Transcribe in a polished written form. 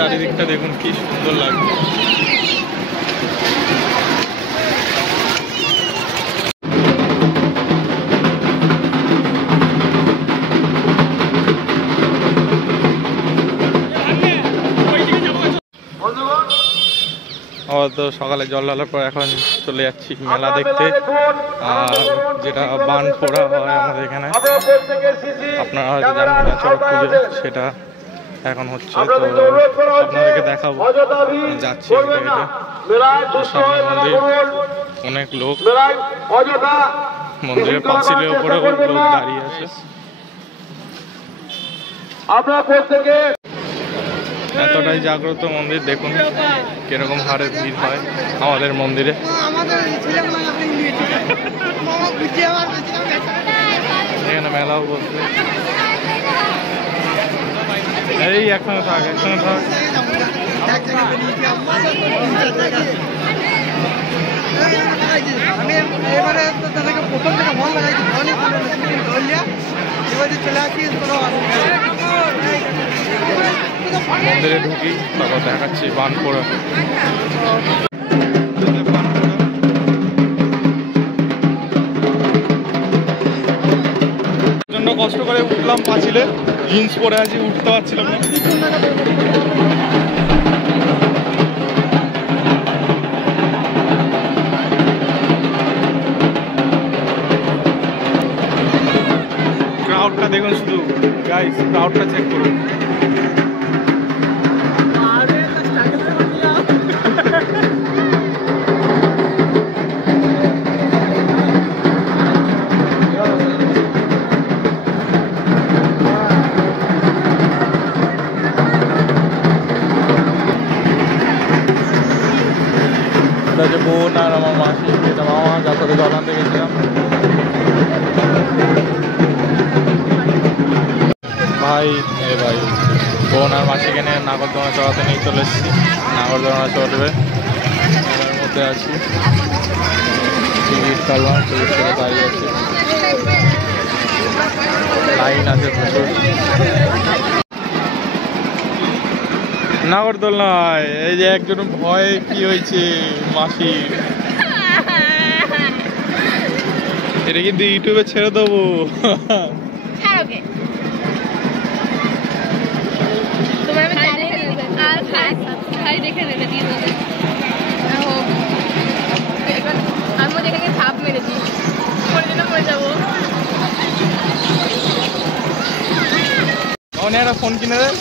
চারিদিকটা দেখুন কি সুন্দর লাগছে। তো সকালে জল ঢালার পর এখন চলে যাচ্ছি মেলা দেখতে। আর যেটা বান পোড়া হয় আমাদের এখানে, আপনারা হয়তো জানবেন না, চড়ক পুজো, সেটা এখন হচ্ছে। তো আপনাদেরকে দেখাবো, যাচ্ছি সামনে মন্দির, অনেক লোক, মন্দিরের পাঁচিলের উপরেও লোক দাঁড়িয়ে আছে। এতটাই জাগ্রত মন্দির, দেখুন কিরকম হারে ভিড় হয় আমাদের মন্দিরে। এখানে মেলাও বলছে। এই একসঙ্গে থাক, একসঙ্গে থাক। আমি এবারে তাদেরকে প্রথম থেকে মন লাগাইছি, চলে আসি। মন্দিরে ঢুকি, তারপর দেখাচ্ছি বানপোড়া। জন্য কষ্ট করে উঠলাম পাঁচিলে, জিন্স পরে আছি, উঠতে পারছিলাম না। ক্রাউডটা দেখুন শুধু, গাইস ক্রাউডটা চেক করুন। যে বোন আর আমার মাসি, এটা মামা, যার সাথে জল আনতে গেছিলাম। ভাই ভাই বোন আর মাসিকে নিয়ে নাগরদোলনা চড়াতে নিয়ে চলে এসেছি। নাগরদোলনা চড়বে, মেলার মধ্যে আছি। টিকিট কাটলাম, টিকিট করে দাঁড়িয়ে আছি, লাইন আছে প্রচুর। নাগরদোলনায় এই যে একজন ভয়ে কি হয়েছে মাসি, এটা কিন্তু ইউটিউবে ছেড়ে দেবো। একটা ফোন কিনে দেয়।